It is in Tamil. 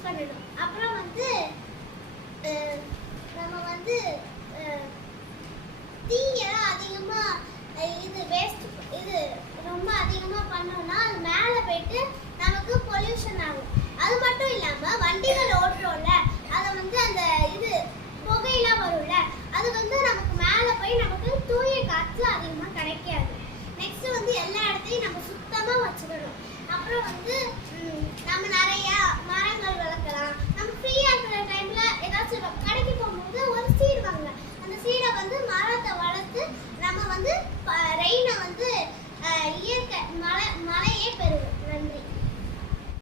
யூஸ் பண்ணணும். அப்புறம் வந்து நம்ம வந்து தீயெல்லாம் அதிகமாக இது வேஸ்ட் இது ரொம்ப அதிகமாக பண்ணோம்னா